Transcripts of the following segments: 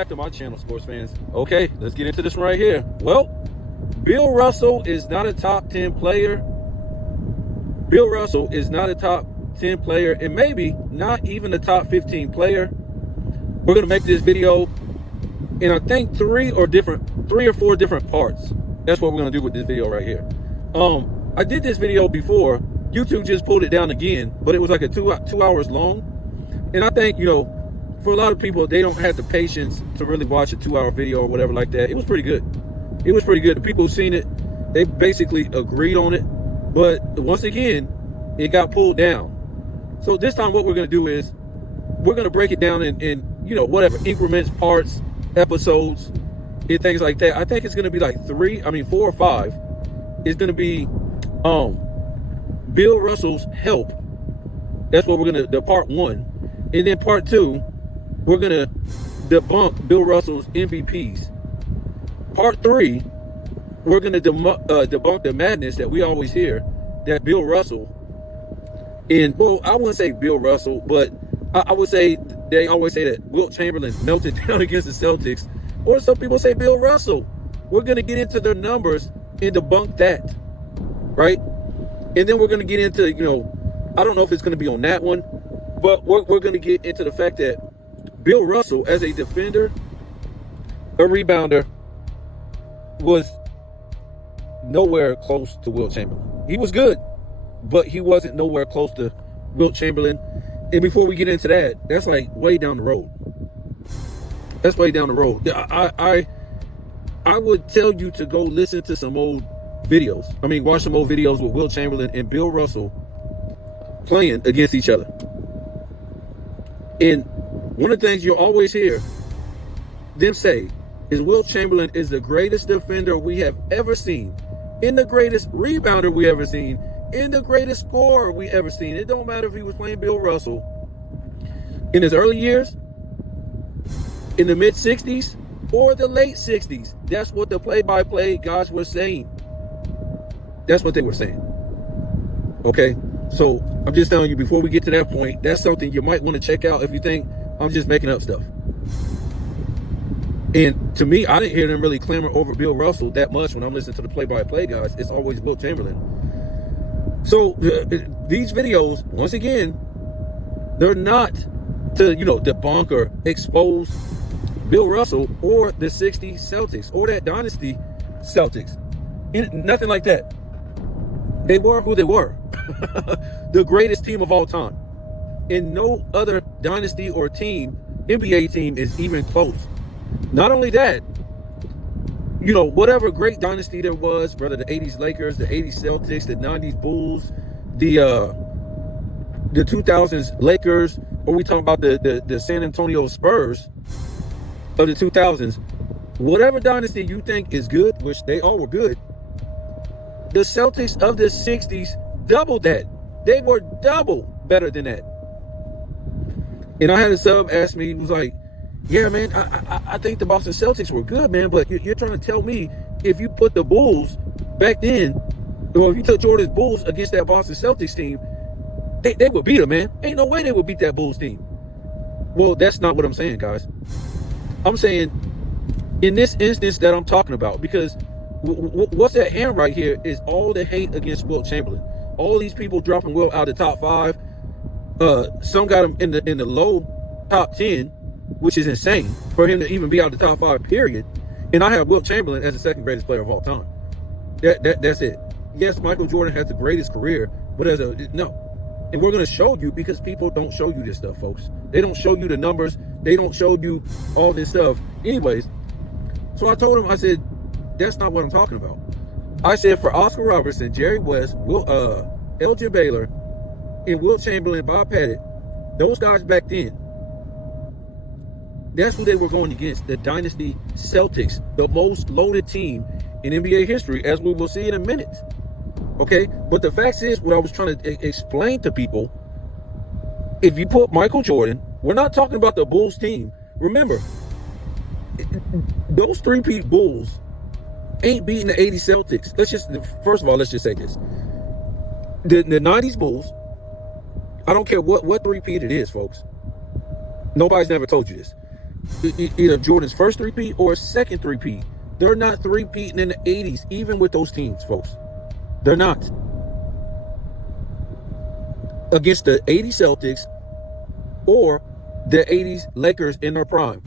back to my channel, sports fans. Okay, let's get into this right here. Well, Bill Russell is not a top 10 player. Bill Russell is not a top 10 player, and maybe not even a top 15 player. We're going to make this video in, I think, three or four different parts. That's what we're going to do with this video right here. I did this video before. YouTube just pulled it down again, but it was like a two hours long. And I think, for a lot of people, they don't have the patience to really watch a 2-hour video or whatever like that. It was pretty good. It was pretty good. The people who've seen it, they basically agreed on it. But once again, it got pulled down. So this time what we're going to do is we're going to break it down in whatever increments, parts, episodes, and things like that. I think it's going to be like 4 or 5. It's going to be Bill Russell's help. That's what we're going to, the part 1. And then part 2, we're going to debunk Bill Russell's MVPs. Part 3, we're going to debunk the madness that we always hear that Bill Russell, I wouldn't say Bill Russell, but I would say they always say that Wilt Chamberlain melted down against the Celtics, or some people say Bill Russell. We're going to get into their numbers and debunk that, right? And then we're going to get into, I don't know if it's going to be on that one, but we're going to get into the fact that Bill Russell, as a defender, a rebounder, was nowhere close to Wilt Chamberlain. He was good, but he wasn't nowhere close to Wilt Chamberlain. And before we get into that, that's like way down the road. That's way down the road. I would tell you to go listen to some old videos. Watch some old videos with Wilt Chamberlain and Bill Russell playing against each other. And one of the things you'll always hear them say is Wilt Chamberlain is the greatest defender we have ever seen, and the greatest rebounder we ever seen, and the greatest scorer we ever seen. It don't matter if he was playing Bill Russell in his early years, in the mid 60s, or the late 60s. That's what the play-by-play guys were saying. That's what they were saying. Okay, so I'm just telling you, before we get to that point, that's something you might want to check out if you think I'm just making up stuff. And to me, I didn't hear them really clamor over Bill Russell that much when I'm listening to the play-by-play guys. It's always Wilt Chamberlain. So these videos, once again, they're not to, debunk or expose Bill Russell or the 60s Celtics or that dynasty Celtics. Nothing like that. They were who they were. The greatest team of all time. And no other dynasty or team, NBA team, is even close. Not only that, whatever great dynasty there was, whether the 80s Lakers, the 80s Celtics, the 90s Bulls, the 2000s Lakers, or we talking about the San Antonio Spurs of the 2000s, whatever dynasty you think is good, which they all were good, the Celtics of the 60s doubled that. They were double better than that. And I had a sub ask me, he was like, yeah, man, I think the Boston Celtics were good, man, but you're trying to tell me if you put the Bulls back then, or if you took Jordan's Bulls against that Boston Celtics team, they would beat them, man. Ain't no way they would beat that Bulls team. Well, that's not what I'm saying, guys. I'm saying in this instance that I'm talking about, because what's at hand right here is all the hate against Wilt Chamberlain. All these people dropping Wilt out of the top 5. Some got him in the low top 10, which is insane for him to even be out of the top 5, period. And I have Wilt Chamberlain as the second greatest player of all time. That's it. Yes, Michael Jordan has the greatest career, but no. And we're going to show you, because people don't show you this stuff, folks. They don't show you the numbers. They don't show you all this stuff. Anyways, so I told him, I said, that's not what I'm talking about. I said, for Oscar Robertson, Jerry West, Elgin Baylor, and Wilt Chamberlain, Bob Pettit, those guys back then, that's who they were going against, the dynasty Celtics, the most loaded team in NBA history, as we will see in a minute. Okay, but the fact is, what I was trying to explain to people, if you put Michael Jordan, we're not talking about the Bulls team. Remember, those three-peat Bulls ain't beating the 80 Celtics. First of all, let's just say this. The 90s Bulls, I don't care what three-peat it is, folks. Nobody's never told you this. either Jordan's first three-peat or second three-peat. They're not three-peating in the 80s, even with those teams, folks. They're not. Against the 80 Celtics or the 80s Lakers in their prime.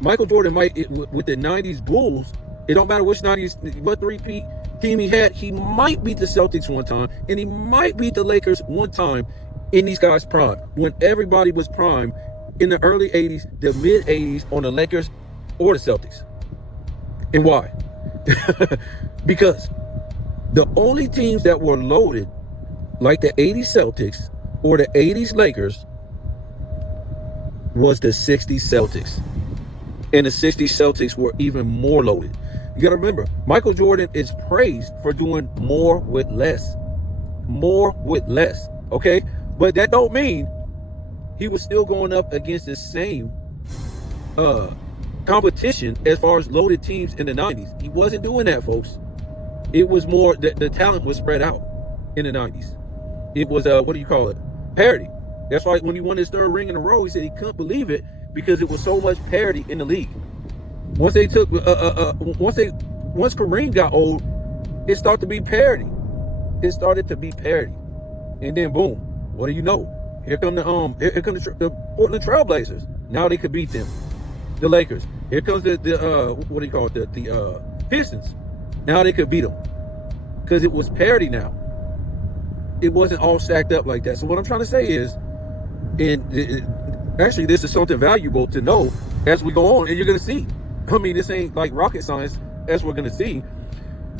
Michael Jordan might, with the 90s Bulls, it don't matter which 90s, what three-peat team he had, he might beat the Celtics one time, and he might beat the Lakers one time in these guys' prime. When everybody was prime in the early 80s, the mid-80s on the Lakers or the Celtics. And why? Because the only teams that were loaded like the 80s Celtics or the 80s Lakers was the 60s Celtics. And the 60s Celtics were even more loaded. You got to remember, Michael Jordan is praised for doing more with less. More with less, okay? But that don't mean he was still going up against the same competition as far as loaded teams in the 90s. He wasn't doing that, folks. It was more, the talent was spread out in the 90s. It was, what do you call it? Parity. That's why when he won his third ring in a row, he said he couldn't believe it because it was so much parity in the league. Once they took, once Kareem got old, it started to be parity. It started to be parity. And then boom, what do you know? Here come the Portland Trailblazers. Now they could beat them. The Lakers. Here comes the what do you call it? The Pistons. Now they could beat them. Because it was parity now. It wasn't all stacked up like that. So what I'm trying to say is, actually this is something valuable to know as we go on, and you're going to see. I mean, this ain't like rocket science, as we're going to see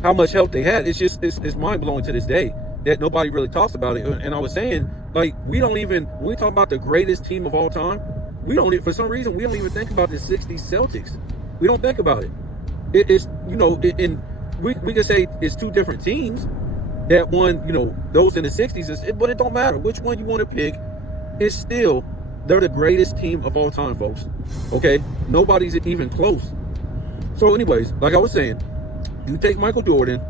how much help they had. It's just, it's mind-blowing to this day that nobody really talks about it. And I was saying, like, when we talk about the greatest team of all time, for some reason, we don't even think about the 60s Celtics. We don't think about it. It's, you know, and we can say it's two different teams that won, you know, those in the 60s, but it don't matter which one you want to pick. It's still, they're the greatest team of all time, folks. Okay? Nobody's even close. So anyways, like I was saying, you take Michael Jordan,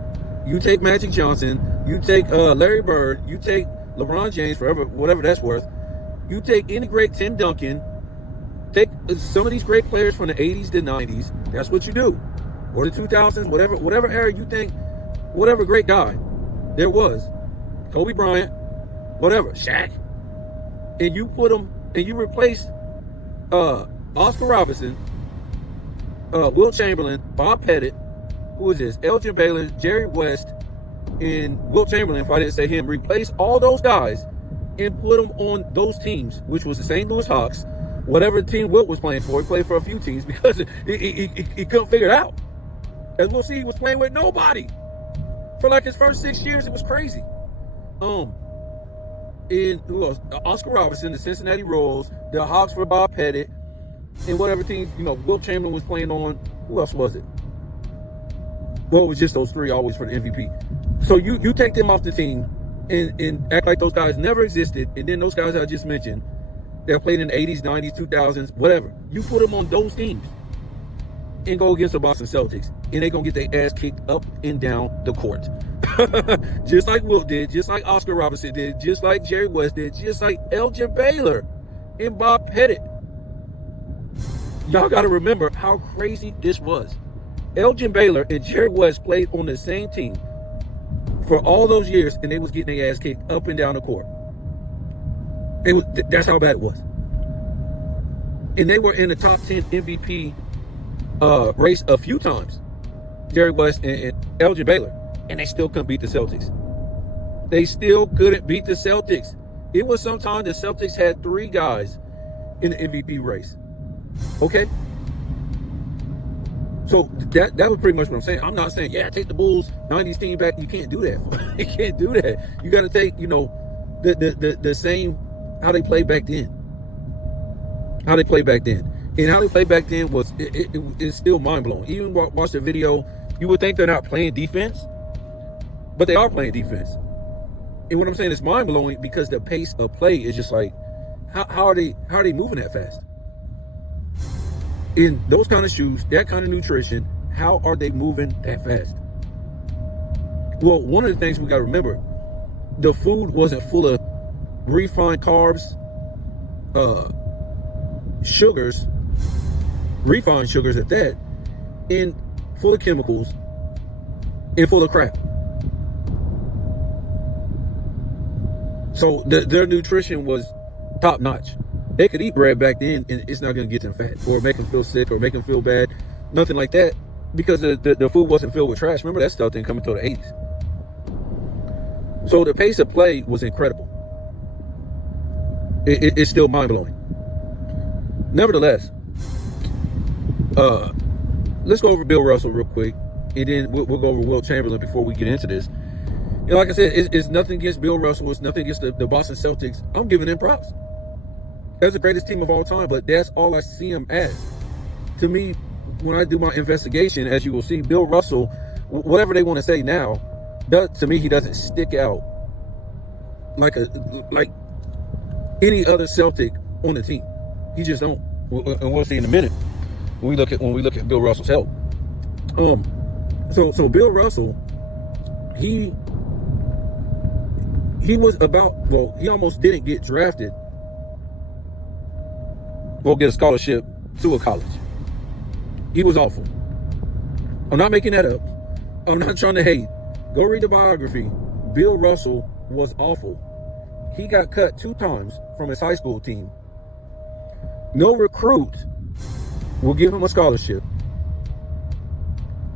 you take Magic Johnson, you take Larry Bird, you take LeBron James, whatever that's worth. You take any great Tim Duncan, take some of these great players from the 80s to 90s. That's what you do. Or the 2000s, whatever era you think, whatever great guy there was. Kobe Bryant, whatever, Shaq. And you put them, and you replace Oscar Robertson, Will Chamberlain, Bob Pettit, who is this? Elgin Baylor, Jerry West, and Will Chamberlain, if I didn't say him. Replace all those guys and put them on those teams, which was the St. Louis Hawks. Whatever team Wilt was playing for, he played for a few teams because he couldn't figure it out. As we'll see, he was playing with nobody. For like his first 6 years, it was crazy. And who else? Oscar Robertson, the Cincinnati Royals, the Hawks for Bob Pettit, and whatever teams, you know, Will Chamberlain was playing on. Who else was it? Well, it was just those three always for the MVP. So you take them off the team and act like those guys never existed, and then those guys I just mentioned that played in the 80s, 90s, 2000s, whatever, you put them on those teams and go against the Boston Celtics, and they're going to get their ass kicked up and down the court. Just like Wilt did, just like Oscar Robertson did, just like Jerry West did, just like Elgin Baylor and Bob Pettit. Y'all got to remember how crazy this was. Elgin Baylor and Jerry West played on the same team for all those years, and they was getting their ass kicked up and down the court. That's how bad it was. And they were in the top 10 MVP race a few times, Jerry West and Elgin Baylor, and they still couldn't beat the Celtics. They still couldn't beat the Celtics. It was sometime the Celtics had 3 guys in the MVP race. Okay? So that was pretty much what I'm saying. I'm not saying, yeah, take the Bulls 90s team back. You can't do that. You can't do that. You got to take, you know, the same, how they played back then. How they played back then. And how they played back then was, it's still mind-blowing. Even watch the video, you would think they're not playing defense, but they are playing defense. And what I'm saying is mind-blowing because the pace of play is just like, how are they moving that fast? In those kind of shoes, that kind of nutrition, how are they moving that fast? Well, one of the things we got to remember, the food wasn't full of refined carbs, sugars, refined sugars at that, and full of chemicals and full of crap. So their nutrition was top notch. They could eat bread back then and it's not going to get them fat or make them feel sick or make them feel bad. Nothing like that, because the food wasn't filled with trash. Remember, that stuff didn't come until the 80s. So the pace of play was incredible. It's still mind-blowing. Nevertheless, let's go over Bill Russell real quick, and then we'll go over Wilt Chamberlain before we get into this. And like I said, it's nothing against Bill Russell. It's nothing against the Boston Celtics. I'm giving them props. That's the greatest team of all time, but that's all I see him as. To me, when I do my investigation, as you will see, Bill Russell, whatever they want to say now, to me, he doesn't stick out like any other Celtic on the team. He just don't. And we'll see in a minute when we look at Bill Russell's help. So Bill Russell, he was he almost didn't get drafted. Get a scholarship to a college. He was awful. I'm not making that up. I'm not trying to hate. Go read the biography. Bill Russell was awful. He got cut 2 times from his high school team. No recruit will give him a scholarship.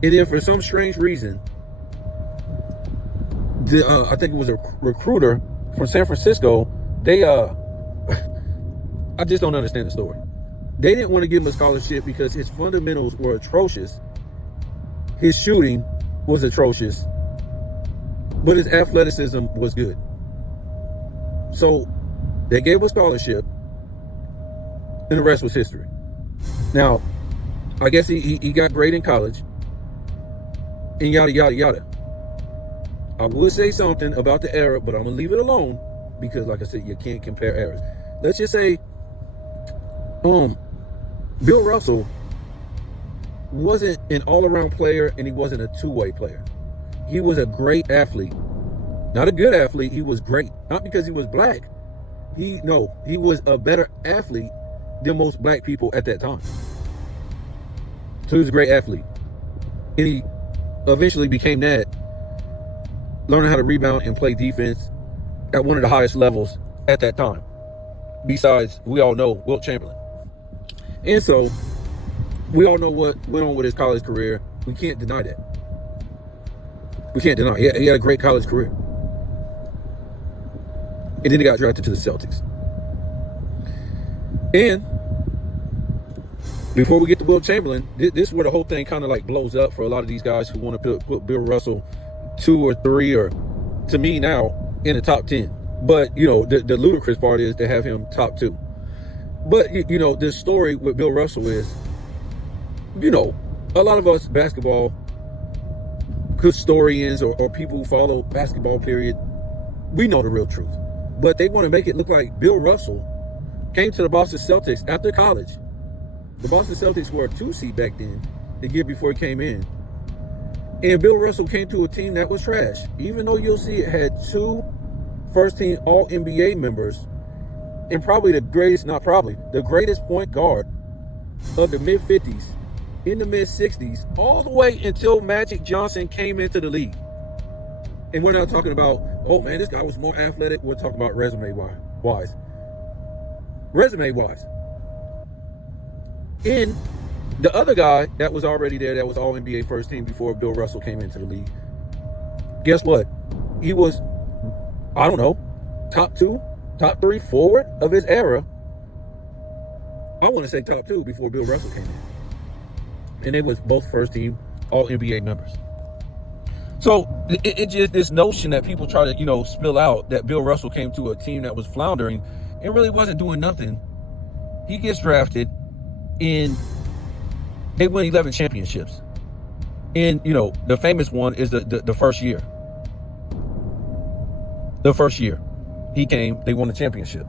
And then for some strange reason, I think it was a recruiter from San Francisco, I just don't understand the story. They didn't want to give him a scholarship because his fundamentals were atrocious. His shooting was atrocious, but his athleticism was good. So they gave him a scholarship, and the rest was history. Now, I guess he got great in college, and yada, yada, yada. I would say something about the era, but I'm going to leave it alone because, like I said, you can't compare eras. Let's just say Bill Russell wasn't an all-around player, and he wasn't a two-way player. He was a great athlete. Not a good athlete, he was great. Not because he was black. He was a better athlete than most black people at that time. So he was a great athlete. And he eventually became that, learning how to rebound and play defense at one of the highest levels at that time. Besides, we all know Wilt Chamberlain. And so, we all know what went on with his college career. We can't deny that. We can't deny it. He had a great college career. And then he got drafted to the Celtics. And before we get to Wilt Chamberlain, this is where the whole thing kind of like blows up for a lot of these guys who want to put Bill Russell 2 or 3, or to me now, in the top 10. But, the ludicrous part is to have him top 2. But, the story with Bill Russell is, a lot of us basketball historians or people who follow basketball period, we know the real truth. But they want to make it look like Bill Russell came to the Boston Celtics after college. The Boston Celtics were a 2 seed back then, the year before he came in. And Bill Russell came to a team that was trash. Even though you'll see it had 2 first-team All-NBA members, and the greatest point guard of the mid-50s, in the mid-60s, all the way until Magic Johnson came into the league. And we're not talking about, oh man, this guy was more athletic. We're talking about resume-wise. Resume-wise. And the other guy that was already there, that was All-NBA first team before Bill Russell came into the league, guess what? He was, I don't know, top 2, top 3 forward of his era. I want to say top 2 before Bill Russell came in. And they was both first team All-NBA members. So it just this notion that people try to, spill out that Bill Russell came to a team that was floundering and really wasn't doing nothing. He gets drafted and they win 11 championships. And, the famous one is the first year. The first year he came, they won the championship.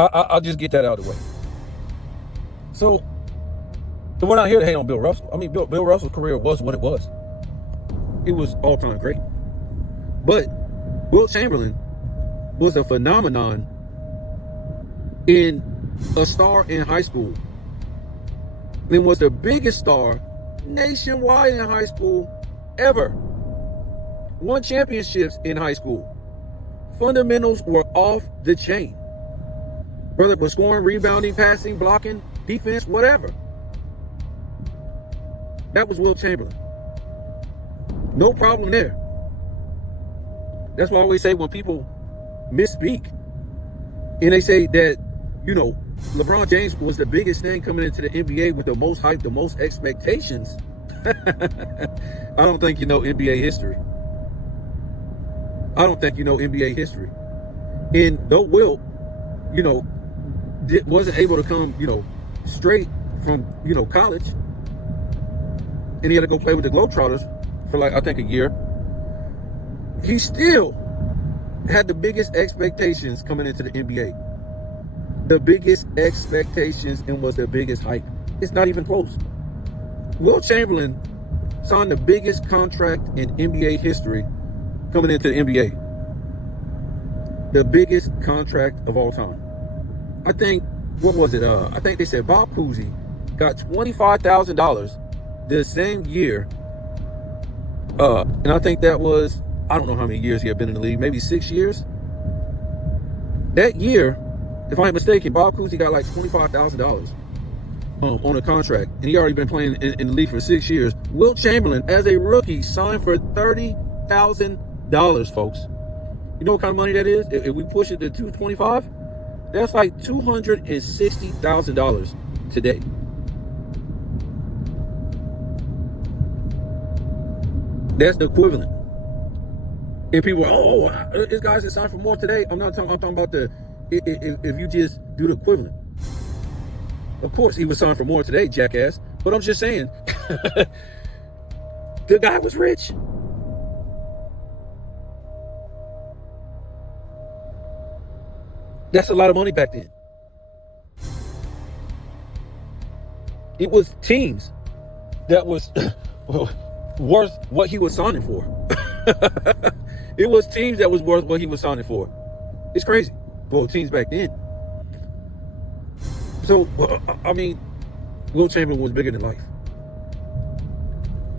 I'll just get that out of the way. So we're not here to hate on Bill Russell. I mean, Bill Russell's career was what it was. It was all-time great. But Wilt Chamberlain was a phenomenon in a star in high school, then was the biggest star nationwide in high school ever. Won championships in high school. Fundamentals were off the chain. Whether it was scoring, rebounding, passing, blocking, defense, whatever. That was Wilt Chamberlain. No problem there. That's why I always say when people misspeak and they say that, you know, LeBron James was the biggest thing coming into the NBA with the most hype, the most expectations. I don't think you know NBA history. I don't think you know NBA history. And though Wilt, you know, wasn't able to come, you know, straight from, you know, college, and he had to go play with the Globetrotters for like, I think, a year, he still had the biggest expectations coming into the NBA. The biggest expectations and was the biggest hype. It's not even close. Wilt Chamberlain signed the biggest contract in NBA history coming into the NBA. The biggest contract of all time. I think, what was it? I think they said Bob Cousy got $25,000 the same year. And I think that was, I don't know how many years he had been in the league, maybe 6 years. That year, if I'm not mistaken, Bob Cousy got like $25,000 on a contract, and he already been playing in the league for 6 years. Wilt Chamberlain, as a rookie, signed for $30,000, folks. You know what kind of money that is? If we push it to $225, that's like $260,000 today. That's the equivalent. And people are, this guy's signed for more today. I'm talking about the, if you just do the equivalent. Of course, he was signed for more today, jackass. But I'm just saying, the guy was rich. That's a lot of money back then. It was teams that was worth what he was signing for. It was teams that was worth what he was signing for. It's crazy. Well, teams back then. So, I mean, Wilt Chamberlain was bigger than life.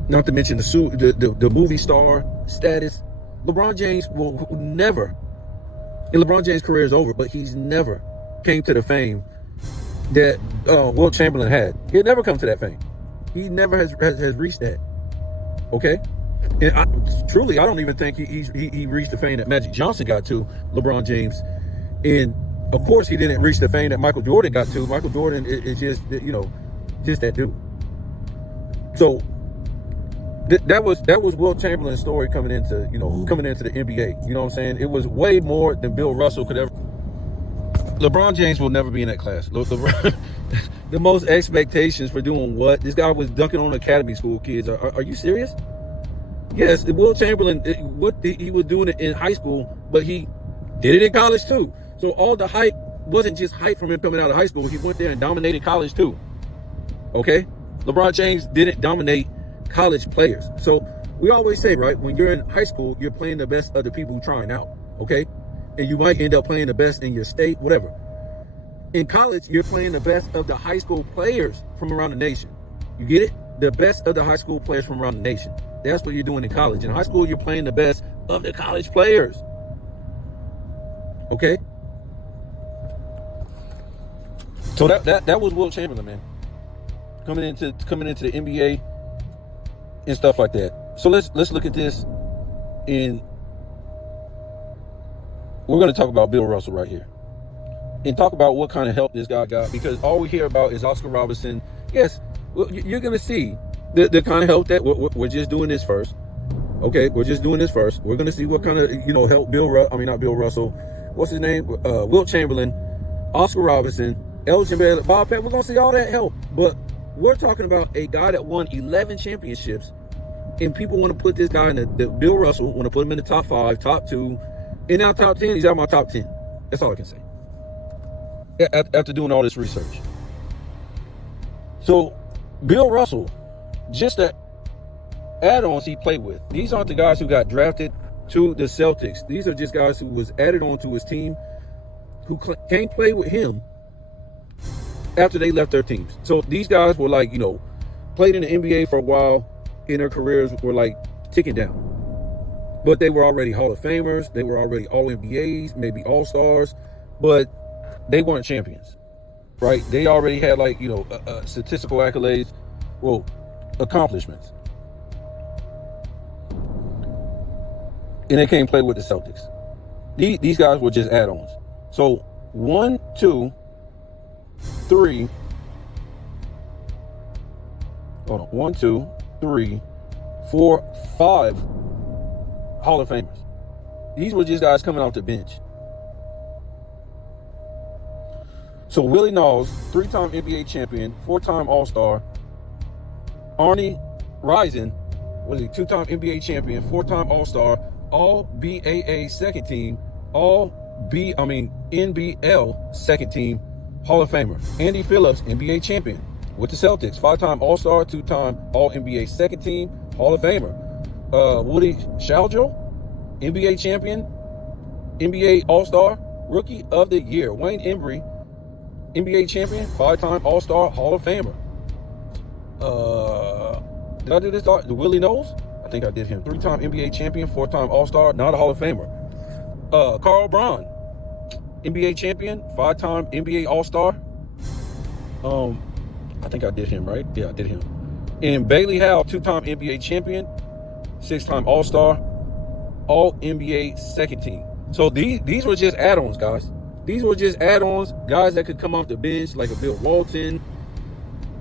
Not to mention the movie star status. LeBron James will never, and LeBron James' career is over, but he's never came to the fame that Wilt Chamberlain had. He'll never come to that fame. He never has reached that. Okay? And I don't even think he reached the fame that Magic Johnson got to, LeBron James. And of course, he didn't reach the fame that Michael Jordan got to. Michael Jordan is just, you know, just that dude. So that was Wilt Chamberlain's story coming into the NBA. You know what I'm saying? It was way more than Bill Russell could ever. LeBron James will never be in that class. The most expectations for doing what? This guy was dunking on academy school kids. Are you serious? Yes, Wilt Chamberlain, he was doing it in high school, but he did it in college too. So all the hype wasn't just hype from him coming out of high school. He went there and dominated college too. Okay? LeBron James didn't dominate college players. So we always say, right, when you're in high school, you're playing the best of the people trying out. Okay? And you might end up playing the best in your state, whatever. In college, you're playing the best of the high school players from around the nation. You get it? The best of the high school players from around the nation. That's what you're doing in college. In high school, you're playing the best of the college players. Okay? So that was Wilt Chamberlain, man. Coming into the NBA and stuff like that. So let's look at this, and we're going to talk about Bill Russell right here. And talk about what kind of help this guy got, because all we hear about is Oscar Robertson. Yes, you're going to see the kind of help that we're just doing this first. Okay, we're just doing this first. We're going to see what kind of, help not Bill Russell. What's his name? Wilt Chamberlain, Oscar Robertson, Elgin Baylor, Bob Peck. We're going to see all that help. But we're talking about a guy that won 11 championships, and people want to put this guy in the Bill Russell, want to put him in the top 5, top 2, and now top 10. He's out of my top 10. That's all I can say. After doing all this research. So, Bill Russell, just the add-ons he played with. These aren't the guys who got drafted to the Celtics. These are just guys who was added on to his team, who came play with him after they left their teams. So these guys were like, played in the NBA for a while, and their careers were like ticking down. But they were already Hall of Famers. They were already All NBAs, maybe All Stars, but they weren't champions, right? They already had like, statistical accolades, well, accomplishments. And they came play with the Celtics. These guys were just add-ons. So 1, 2, 3. Hold on. 1, 2, 3, 4, 5 Hall of Famers. These were just guys coming off the bench. So Willie Knowles, 3-time NBA champion, 4-time All-Star. Arnie Rison, 2-time NBA champion, 4-time All-Star, All BAA second team, NBL second team Hall of Famer. Andy Phillips, NBA champion with the Celtics, 5-time All-Star, 2-time All NBA second team Hall of Famer. Woody Shaljo, NBA champion, NBA All-Star, Rookie of the Year. Wayne Embry, NBA champion, 5-time All-Star, Hall of Famer. Did I do this? Willie Knowles? I think I did him. 3-time NBA champion, 4-time All-Star, not a Hall of Famer. Carl Braun, NBA champion, 5-time NBA All-Star. I think I did him, right? Yeah, I did him. And Bailey Howell, 2-time NBA champion, 6-time All-Star, All NBA second team. So these were just add-ons, guys. These were just add-ons, guys that could come off the bench, like a Bill Walton.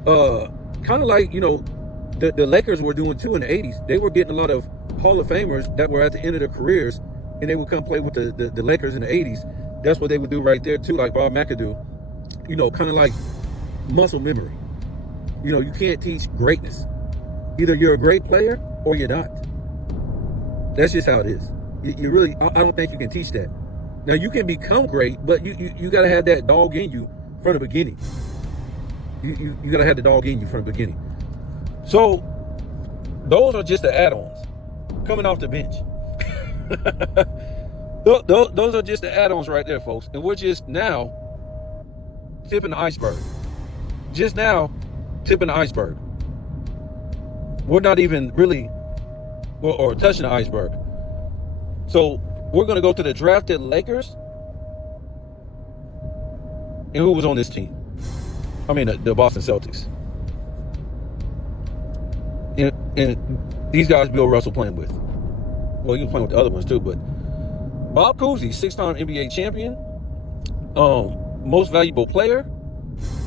Kind of like, the Lakers were doing too in the 80s. They were getting a lot of Hall of Famers that were at the end of their careers, and they would come play with the Lakers in the 80s. That's what they would do right there too, like Bob McAdoo. Kind of like muscle memory. You can't teach greatness. Either you're a great player or you're not. That's just how it is. You really, I don't think you can teach that. Now you can become great, but you got to have that dog in you from the beginning. You got to have the dog in you from the beginning. So those are just the add-ons coming off the bench. Those are just the add-ons right there, folks. And we're just now tipping the iceberg. Just now tipping the iceberg. We're not even really or touching the iceberg. So we're going to go to the drafted Lakers. And who was on this team? I mean, the Boston Celtics. And these guys Bill Russell playing with. Well, he was playing with the other ones too, but Bob Cousy, 6-time NBA champion, most valuable player.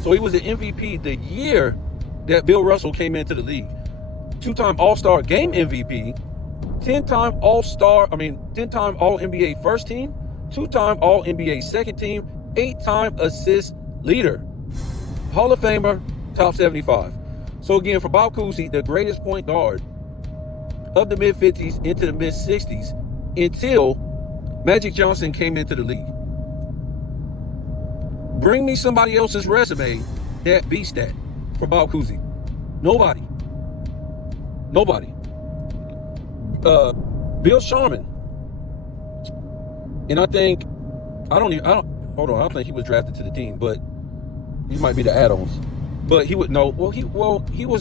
So he was the MVP the year that Bill Russell came into the league. 2-time All-Star Game MVP, 10-time All-Star, 10-time All-NBA first team, 2-time All-NBA second team, 8-time assist leader, Hall of Famer, top 75. So again, for Bob Cousy, the greatest point guard of the mid-50s into the mid-60s until Magic Johnson came into the league. Bring me somebody else's resume that beats that for Bob Cousy. Nobody. Bill Sharman. And I don't think he was drafted to the team, but he might be the add-ons. But he was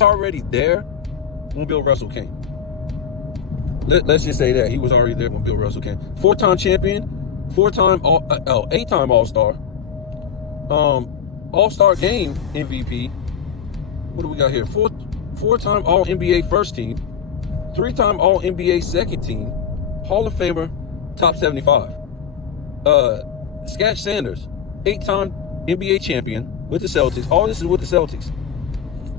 already there when Bill Russell came. Let's just say that he was already there when Bill Russell came. 4-time champion, 8-time All-Star, All-Star Game MVP. What do we got here? Four-time All-NBA first team, 3-time All-NBA second team, Hall of Famer, top 75. Skach Sanders, 8-time NBA champion with the Celtics. All this is with the Celtics.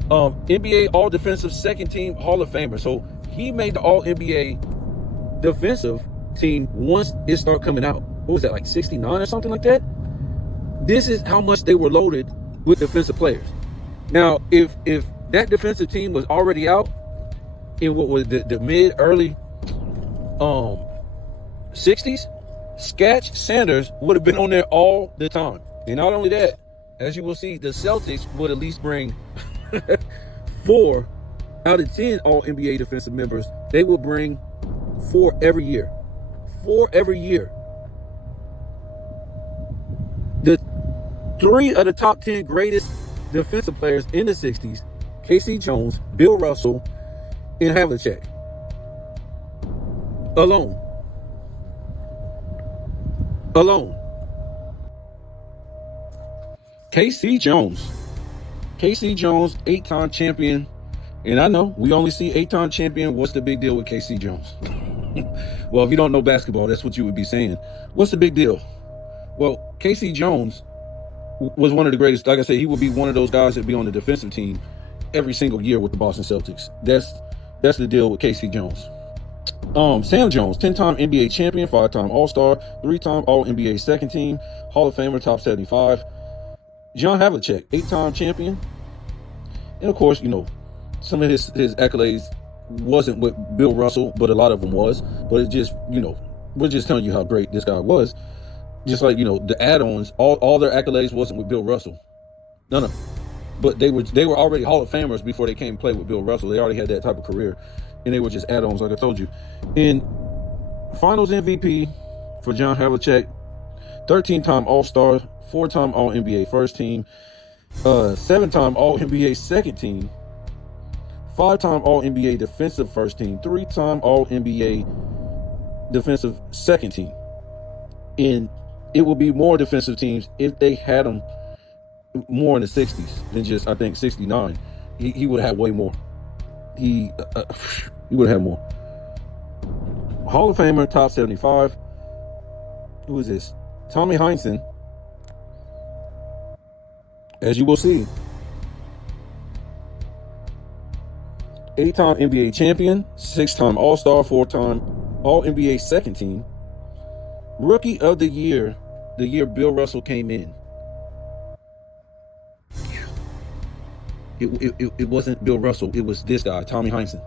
NBA All-Defensive second team Hall of Famer. So he made the All-NBA defensive team once it started coming out. What was that, like 69 or something like that? This is how much they were loaded with defensive players. Now, if that defensive team was already out in what was the mid-early 60s, Skach Sanders would have been on there all the time. And not only that, as you will see, the Celtics would at least bring 4 out of 10 All-NBA defensive members. They will bring 4 every year. 4 every year. The 3 of the top 10 greatest defensive players in the 60s, K.C. Jones, Bill Russell, and Havlicek. Alone. K.C. Jones. 8-time champion. And I know we only see 8-time champion. What's the big deal with K.C. Jones? Well, if you don't know basketball, that's what you would be saying. What's the big deal? Well, K.C. Jones was one of the greatest. Like I said, he would be one of those guys that be on the defensive team every single year with the Boston Celtics. That's the deal with K.C. Jones. Sam Jones, 10-time NBA champion, 5-time All-Star, 3-time All-NBA second team, Hall of Famer, top 75. John Havlicek, 8-time champion. And of course, some of his accolades wasn't with Bill Russell, but a lot of them was. But it just, we're just telling you how great this guy was. Just like, the add-ons, all their accolades wasn't with Bill Russell. None of them. But they were already Hall of Famers before they came play with Bill Russell. They already had that type of career. And they were just add-ons, like I told you. And Finals MVP for John Havlicek, 13-time All-Star, 4-time All-NBA first team, 7-time All-NBA second team, 5-time All-NBA defensive first team, 3-time All-NBA defensive second team. And it would be more defensive teams if they had them more in the 60s than just, I think, 69. He would have had way more. He would have had more. Hall of Famer, top 75. Who is this? Tommy Heinsohn. As you will see, 8-time NBA champion, 6-time All-Star, 4-time All-NBA second team. Rookie of the year, the year Bill Russell came in. It wasn't Bill Russell. It was this guy, Tommy Heinsohn.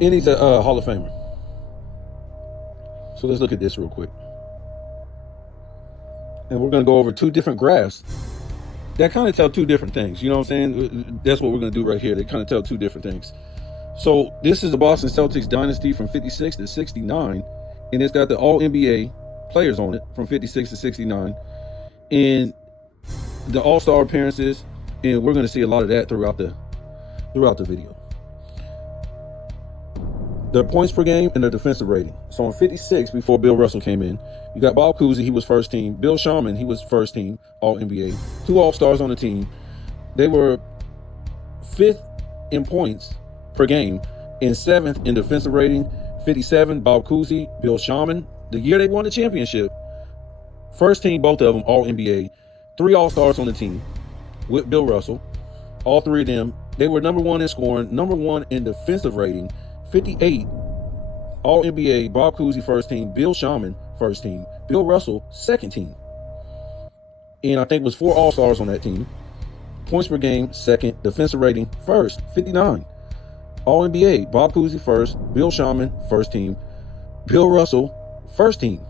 And he's a Hall of Famer. So let's look at this real quick. And we're going to go over two different graphs that kind of tell two different things. You know what I'm saying? That's what we're going to do right here. They kind of tell two different things. So this is the Boston Celtics dynasty from 56 to 69. And it's got the All-NBA players on it from 56 to 69. And the All-Star appearances, and we're going to see a lot of that throughout the video. Their points per game and their defensive rating. So in 56, before Bill Russell came in, you got Bob Cousy, he was first team. Bill Sharman, he was first team, All-NBA. 2 All-Stars on the team. They were 5th in points per game and 7th in defensive rating. 57, Bob Cousy, Bill Sharman. The year they won the championship, first team, both of them, All-NBA. 3 All-Stars on the team with Bill Russell. All 3 of them, they were number 1 in scoring, number 1 in defensive rating. 58, All-NBA, Bob Cousy first team, Bill Sharman first team, Bill Russell second team. And I think it was 4 All-Stars on that team. Points per game, second. Defensive rating, first, 59. All-NBA, Bob Cousy first, Bill Sharman first team, Bill Russell first team.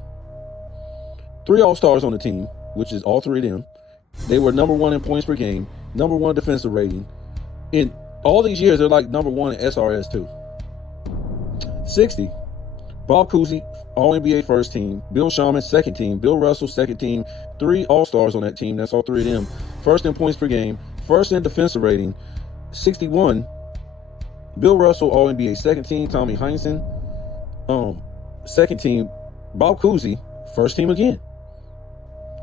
3 All-Stars on the team, which is all 3 of them. They were number 1 in points per game, number 1 defensive rating. In all these years, they're like number 1 in SRS too. 60, Bob Cousy, All-NBA first team, Bill Sharman second team, Bill Russell second team, 3 All-Stars on that team, that's all 3 of them. First in points per game, first in defensive rating. 61, Bill Russell, All-NBA second team, Tommy Heinsohn, second team, Bob Cousy, first team again.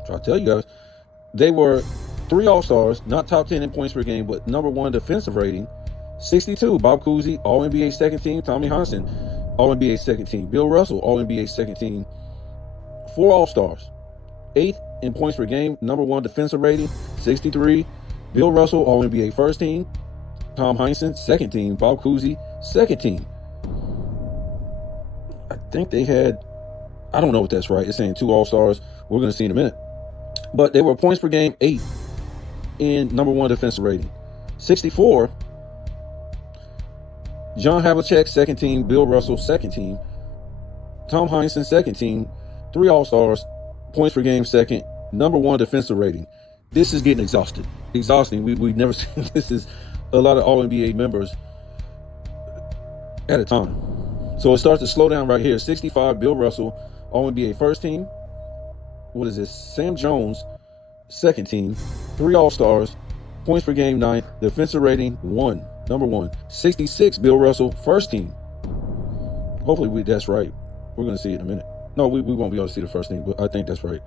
Try to tell you guys, they were 3 All-Stars, not top 10 in points per game, but number 1 defensive rating. 62, Bob Cousy, All-NBA second team, Tommy Heinsohn, All-NBA second team, Bill Russell, All-NBA second team. 4 All-Stars, 8th in points per game, number 1 defensive rating. 63, Bill Russell, All-NBA first team, Tom Heinsohn, second team, Bob Cousy, second team. I think they had, I don't know if that's right. It's saying 2 All-Stars. We're going to see in a minute. But they were points per game, 8th in number 1 defensive rating. 64, John Havlicek, second team, Bill Russell, second team, Tom Heinsohn, second team, 3 All-Stars, points per game, second, number 1 defensive rating. This is getting exhausting. We've never seen this. Is a lot of All-NBA members at a time. So it starts to slow down right here. 65, Bill Russell, All-NBA first team. What is this? Sam Jones, second team, 3 All-Stars, points per game, 9th, defensive rating, 1, number 1. 66, Bill Russell, first team. Hopefully that's right. We're going to see it in a minute. No, we won't be able to see the first team, but I think that's right.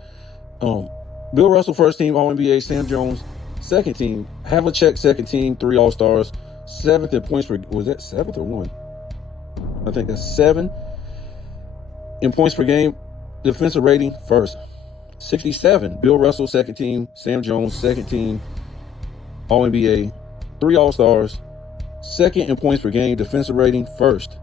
Bill Russell, first team, All-NBA. Sam Jones, second team. Havlicek, second team, 3 All-Stars. 7th in points per, was that 7th or 1? I think that's 7. In points per game, defensive rating, first. 67, Bill Russell, second team. Sam Jones, second team, All-NBA. 3 All-Stars. 2nd in points per game, defensive rating, first.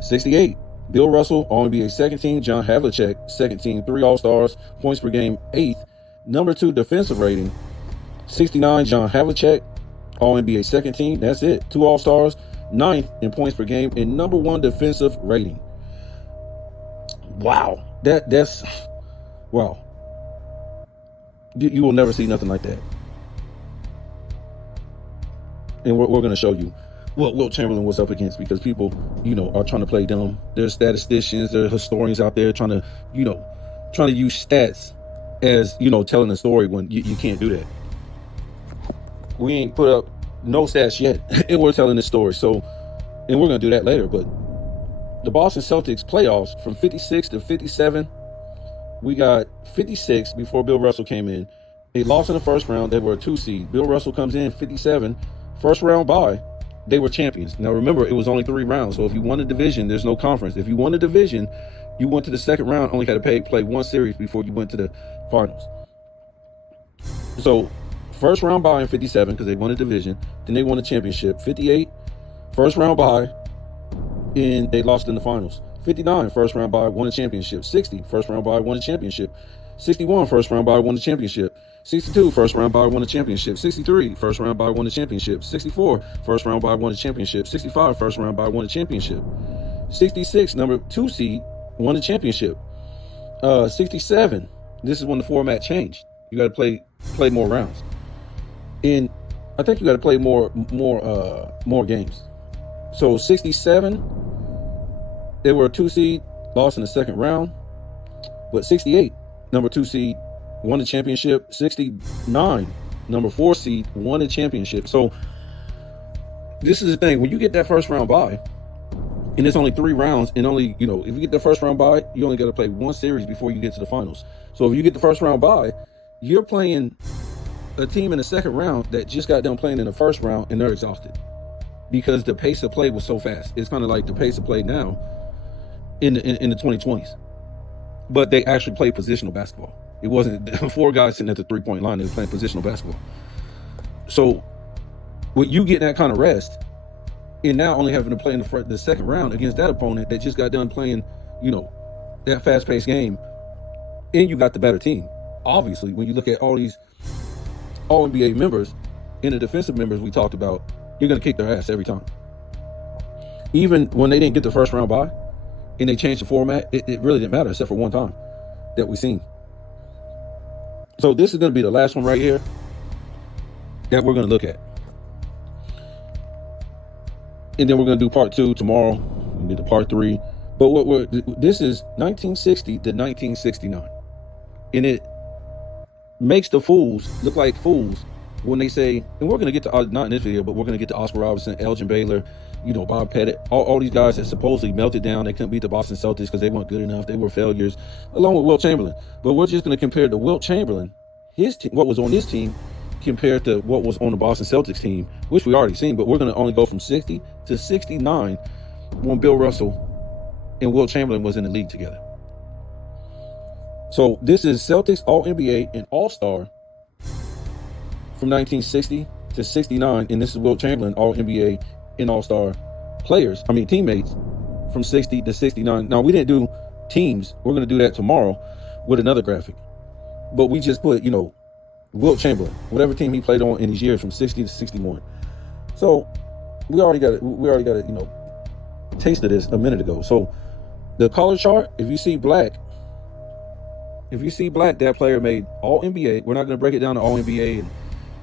68, Bill Russell, All-NBA, second team. John Havlicek, second team, 3 All-Stars, points per game, 8th. Number 2 defensive rating. 69, John Havlicek, All-NBA, second team. That's it. 2 All-Stars, 9th in points per game, and number 1 defensive rating. Wow. That's wow. You will never see nothing like that. And we're going to show you what Wilt Chamberlain was up against, because people, are trying to play dumb. There's statisticians, there are historians out there trying to use stats as, telling a story when you can't do that. We ain't put up no stats yet, and we're telling this story. So, and we're going to do that later, but the Boston Celtics playoffs from 56 to 57, we got 56 before Bill Russell came in. They lost in the first round. They were a 2 seed. Bill Russell comes in 57, first round bye. They were champions. Now remember, it was only 3 rounds. So if you won a division, there's no conference. If you won a division, you went to the second round, only had to play 1 series before you went to the finals. So first round bye in 57 because they won a division. Then they won a championship. 58, first round bye, and they lost in the finals. 59, first round bye, won a championship. 60, first round bye, won a championship. 61, first round bye, won a championship. 62, first round bye, won a championship. 63, first round bye, won a championship. 64, first round bye, won a championship. 65, first round bye, won a championship. 66, number 2 seed, won a championship. 67, this is when the format changed. You got to play more rounds, and I think you got to play more games. So 67, they were a 2 seed, lost in the second round. But 68, number 2 seed, won the championship. 69, number 4 seed, won the championship. So this is the thing. When you get that first round bye, and it's only 3 rounds, and only, if you get the first round bye, you only got to play 1 series before you get to the finals. So if you get the first round bye, you're playing a team in the second round that just got done playing in the first round, and they're exhausted because the pace of play was so fast. It's kind of like the pace of play now in the 2020s. But they actually played positional basketball. It wasn't 4 guys sitting at the 3-point line. They were playing positional basketball. So when you get that kind of rest, and now only having to play in the second round against that opponent that just got done playing, that fast-paced game, and you got the better team. Obviously, when you look at all these All-NBA members and the defensive members we talked about, you're going to kick their ass every time. Even when they didn't get the first round bye and they changed the format, it really didn't matter except for one time that we seen. So this is going to be the last one right here that we're going to look at. And then we're going to do part 2 tomorrow. We'll get to part 3. But this is 1960 to 1969. And it makes the fools look like fools when they say, and we're going to get to, not in this video, but we're going to get to Oscar Robertson, Elgin Baylor, Bob Pettit, all these guys that supposedly melted down. They couldn't beat the Boston Celtics because they weren't good enough. They were failures, along with Wilt Chamberlain. But we're just going to compare the Wilt Chamberlain, his team, what was on his team, compared to what was on the Boston Celtics team, which we already seen. But we're going to only go from 60 to 69 when Bill Russell and Wilt Chamberlain was in the league together. So this is Celtics All-NBA and All-Star from 1960 to 69, and this is Wilt Chamberlain All-NBA and All-Star teammates from 60 to 69. Now, we didn't do teams. We're going to do that tomorrow with another graphic. But we just put, Wilt Chamberlain, whatever team he played on in his years from 60 to 61. So we already got a taste of this a minute ago. So the color chart, if you see black, that player made All-NBA. We're not going to break it down to All-NBA and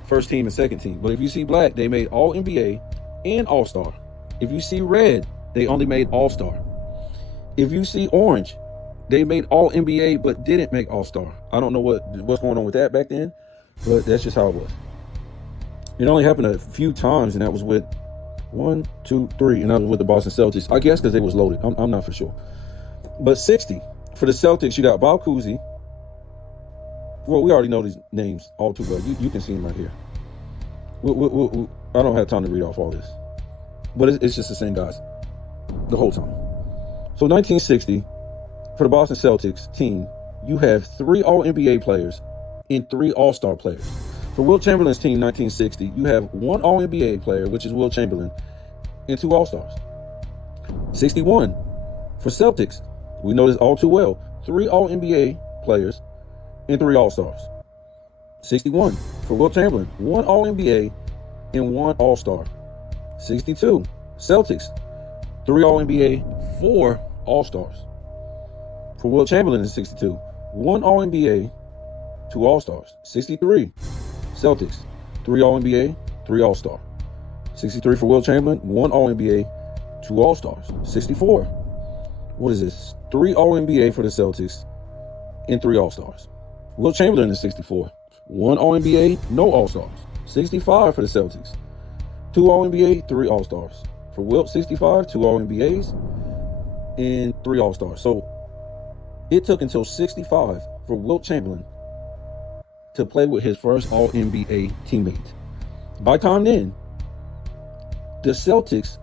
first team and second team. But if you see black, they made All-NBA and All-Star. If you see red, they only made All-Star. If you see orange, They made All NBA, but didn't make All Star. I don't know what's going on with that back then, but that's just how it was. It only happened a few times, and that was with 1, 2, 3, and that was with the Boston Celtics. I guess because they was loaded. I'm not for sure. But 60 for the Celtics, you got Bob Cousy. Well, we already know these names all too well. You can see them right here. I don't have time to read off all this, but it's just the same guys the whole time. So 1960 for the Boston Celtics team, you have 3 All-NBA players and 3 All-Star players. For Will Chamberlain's team, 1960, you have 1 All-NBA player, which is Will Chamberlain, and 2 All-Stars. 61 for Celtics, we know this all too well, 3 All-NBA players and 3 All-Stars. 61 for Will Chamberlain, 1 All-NBA and 1 All-Star. 62 Celtics, 3 All-NBA, 4 All-Stars. For Will Chamberlain in 62, 1 All-NBA, 2 All-Stars. 63 Celtics, 3 All-NBA, 3 All-Star. 63 for Will Chamberlain, 1 All-NBA, 2 All-Stars. 64, what is this? 3 All-NBA for the Celtics and 3 All-Stars. Will Chamberlain in 64, 1 All-NBA, no All-Stars. 65 for the Celtics, 2 All-NBA, 3 All-Stars. For Wilt, 65, 2 All-NBAs and 3 All-Stars. So it took until 65 for Wilt Chamberlain to play with his first All-NBA teammate. By time then, the Celtics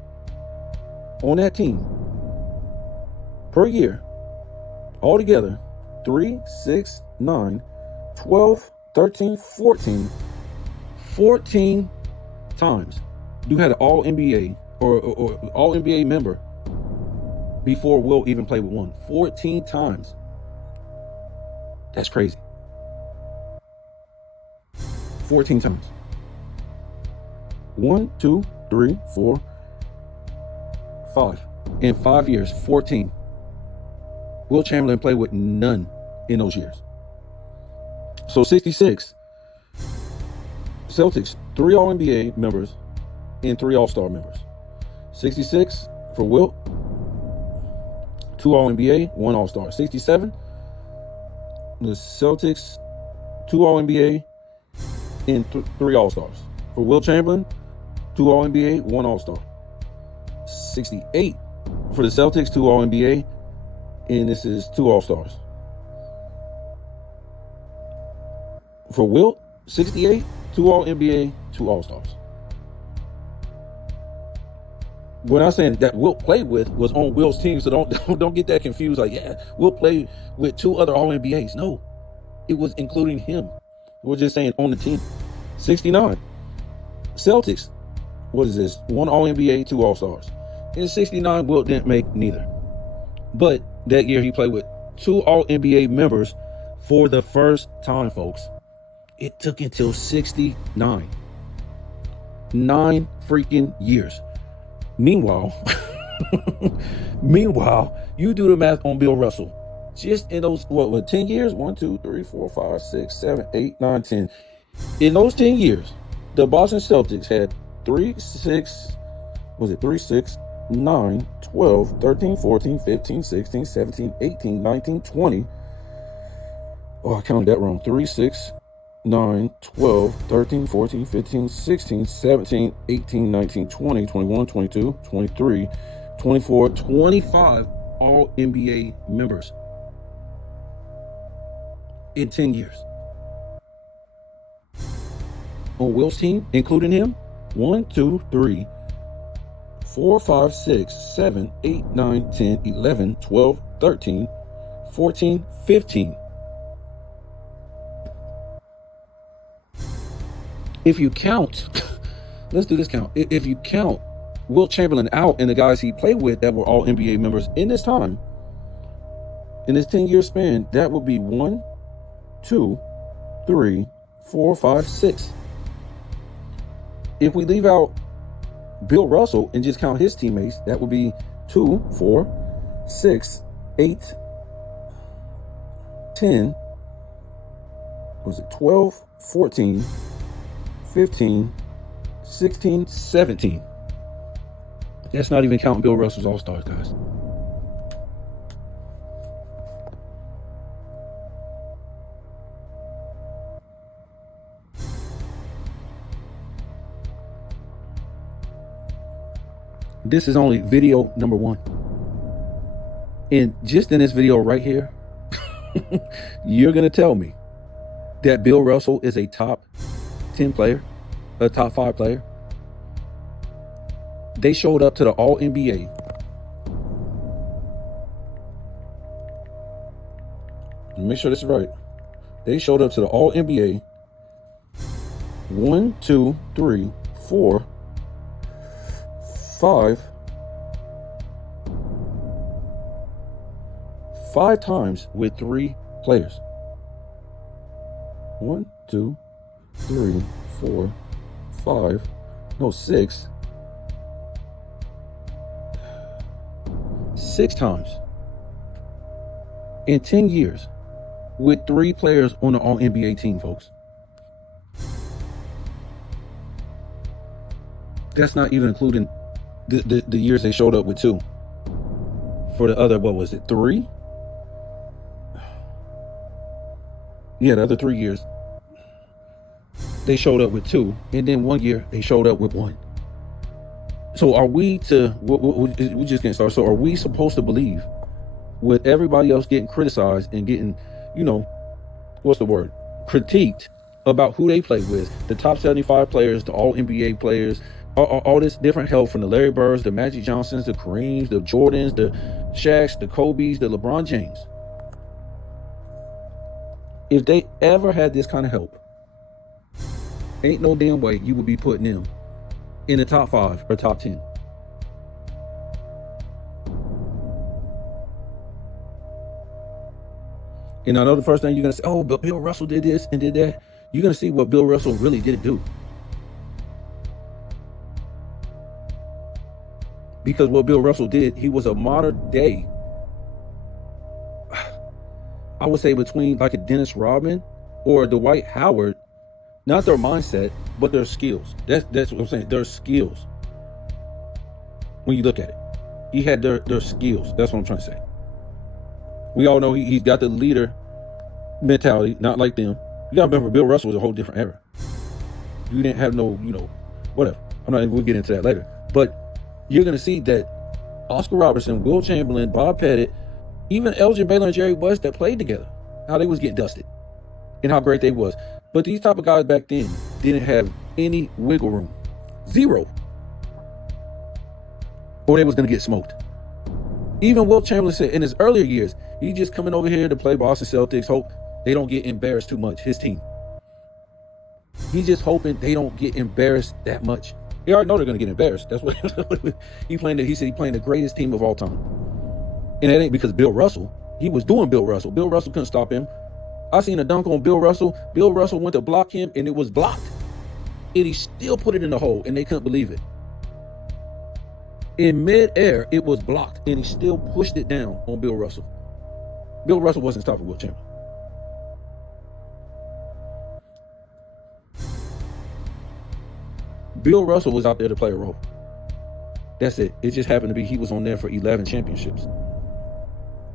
on that team per year, altogether, 3, 6, 9, 12, 13, 14 times you had an All-NBA or All-NBA member before Will even played with one. 14 times. That's crazy. 14 times. 1, 2, 3, 4, 5. In 5 years, 14. Will Chamberlain played with none in those years. So 66. Celtics, 3 All-NBA members and 3 All-Star members. 66 for Wilt, 2 All-NBA, 1 All-Star. 67, the Celtics, 2 All-NBA and 3 All-Stars. For Wilt Chamberlain, 2 All-NBA, 1 All-Star. 68 for the Celtics, 2 All-NBA, and this is 2 All-Stars. For Wilt, 68, 2 All-NBA, 2 All-Stars. When I'm saying that Wilt played with was on Wilt's team, so don't get that confused. Like, yeah, Wilt played with 2 other All-NBAs. No, it was including him. We're just saying on the team. 69, Celtics. What is this? 1 All-NBA, 2 All-Stars. In 69, Wilt didn't make neither. But that year he played with 2 All-NBA members for the first time, folks. It took until 69. 9 freaking years. Meanwhile, you do the math on Bill Russell. Just in those, 10 years? 1, 2, 3, 4, 5, 6, 7, 8, 9, 10. In those 10 years, the Boston Celtics had 3, 6, 9, 12, 13, 14, 15, 16, 17, 18, 19, 20. Oh, I counted that wrong. 3, 6, 9, 12, 13, 14, 15, 16, 17, 18, 19, 20, 21, 22, 23, 24, 25 All-NBA members in 10 years. On Will's team, including him, 1, 2, 3, 4, 5, 6, 7, 8, 9, 10, 11, 12, 13, 14, 15. If you count, let's do this count. If you count Wilt Chamberlain out and the guys he played with that were all NBA members in this time, in this 10-year span, that would be 1, 2, 3, 4, 5, 6. If we leave out Bill Russell and just count his teammates, that would be 2, 4, 6, 8, 10, was it 12, 14, 15, 16, 17. That's not even counting Bill Russell's All-Stars, guys. This is only video number 1. And just in this video right here, you're going to tell me that Bill Russell is a top 10 player, a top 5 player. They showed up to the All-NBA. Make sure this is right. They showed up to the All-NBA 1, 2, 3, 4, 5 times with 3 players. 1, 2, 3, 4, 5, no, 6. 6 times in 10 years with 3 players on the All-NBA team, folks. That's not even including the years they showed up with 2. For the other, what was it, 3? Yeah, the other 3 years they showed up with 2, and then 1 year they showed up with 1. So are we we just getting started. So are we supposed to believe with everybody else getting criticized and getting, what's the word, critiqued about who they play with, the top 75 players, the All-NBA players, all this different help from the Larry Birds, the Magic Johnsons, the Kareems, the Jordans, the Shaqs, the Kobes, the LeBron James. If they ever had this kind of help, ain't no damn way you would be putting them in the top 5 or top 10. And I know the first thing you're going to say, oh, but Bill Russell did this and did that. You're going to see what Bill Russell really didn't do. Because what Bill Russell did, he was a modern day, I would say, between like a Dennis Rodman or a Dwight Howard. Not their mindset, but their skills. That's what I'm saying. Their skills. When you look at it, he had their skills. That's what I'm trying to say. We all know he's got the leader mentality, not like them. You gotta remember, Bill Russell was a whole different era. You didn't have no, whatever. We'll get into that later. But you're gonna see that Oscar Robertson, Will Chamberlain, Bob Pettit, even Elgin Baylor and Jerry West that played together, how they was getting dusted and how great they was. But these type of guys back then didn't have any wiggle room. 0. Or they was going to get smoked. Even Will Chamberlain said in his earlier years, he just coming over here to play Boston Celtics, hope they don't get embarrassed too much, his team. He's just hoping they don't get embarrassed that much. He already know they're going to get embarrassed. That's what he said he playing the greatest team of all time. And that ain't because Bill Russell. He was doing Bill Russell. Bill Russell couldn't stop him. I seen a dunk on Bill Russell. Bill Russell went to block him, and it was blocked. And he still put it in the hole, and they couldn't believe it. In midair, it was blocked, and he still pushed it down on Bill Russell. Bill Russell wasn't stopping Will Chamberlain. Bill Russell was out there to play a role. That's it. It just happened to be he was on there for 11 championships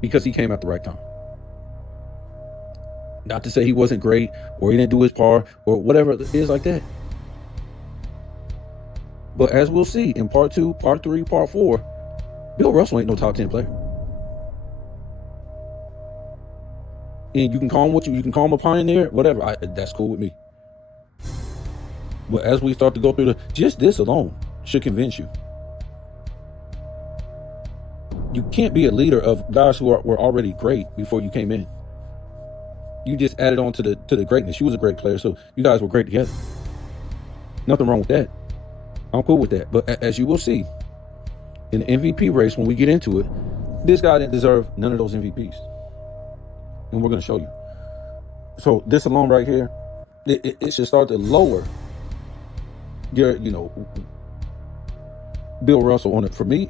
because he came at the right time. Not to say he wasn't great or he didn't do his part or whatever it is like that. But as we'll see in part 2, part 3, part 4, Bill Russell ain't no top 10 player. And you can call him you can call him a pioneer, whatever. That's cool with me. But as we start to go through just this alone should convince you. You can't be a leader of guys who were already great before you came in. You just added on to the greatness. You was a great player, so you guys were great together. Nothing wrong with that. I'm cool with that. But as you will see, in the MVP race, when we get into it, this guy didn't deserve none of those MVPs. And we're going to show you. So this alone right here, it should start to lower your, Bill Russell on it. For me,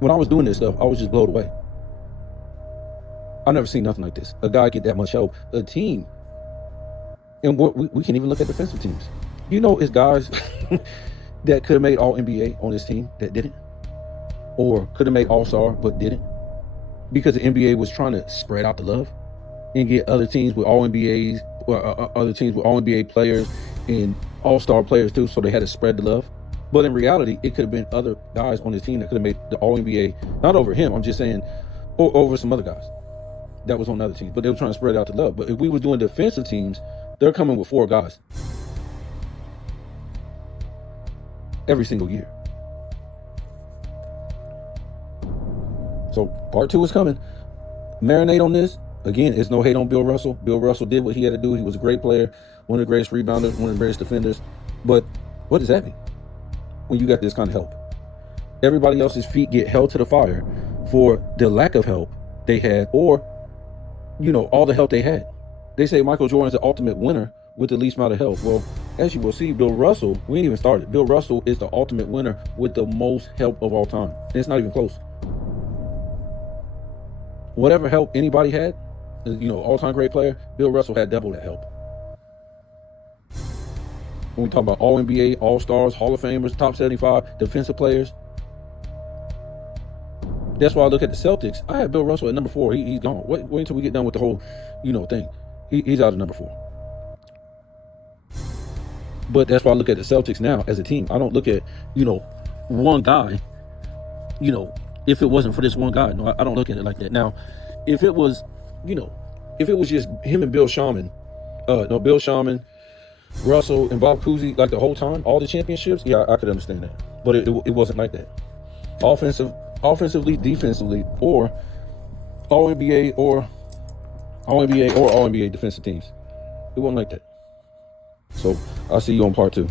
when I was doing this stuff, I was just blown away. I've never seen nothing like this. A guy get that much help. A team. And we can even look at defensive teams. It's guys that could have made All-NBA on this team that didn't. Or could have made All-Star but didn't. Because the NBA was trying to spread out the love and get other teams with All-NBAs, other teams with All-NBA players and All-Star players too, so they had to spread the love. But in reality, it could have been other guys on his team that could have made the All-NBA, not over him, I'm just saying, or over some other guys that was on other teams. But they were trying to spread out the love. But if we were doing defensive teams, they're coming with 4 guys every single year. So part 2 is coming. Marinate on this. Again, it's no hate on Bill Russell. Bill Russell did what he had to do. He was a great player, one of the greatest rebounders, one of the greatest defenders. But what does that mean when you got this kind of help? Everybody else's feet get held to the fire for the lack of help they had, or, you know, all the help they had. They say Michael Jordan's the ultimate winner with the least amount of help. Well, as you will see, Bill Russell, we ain't even started. Bill Russell is the ultimate winner with the most help of all time. And it's not even close. Whatever help anybody had, you know, all-time great player, Bill Russell had double that help. When we talk about All-NBA, All-Stars, Hall of Famers, top 75 defensive players, that's why I look at the Celtics. I had Bill Russell at number 4. He's gone. Wait until we get done with the whole, you know, thing. He's out of number 4. But that's why I look at the Celtics now as a team. I don't look at, you know, one guy, you know, if it wasn't for this one guy. No, I don't look at it like that. Now, if it was, you know, if it was just him and Bill Shaman, Russell and Bob Cousy, like the whole time, all the championships, yeah, I could understand that. But it wasn't like that. Offensively, defensively, or All-NBA or All-NBA defensive teams. It wasn't like that. So I'll see you on part 2.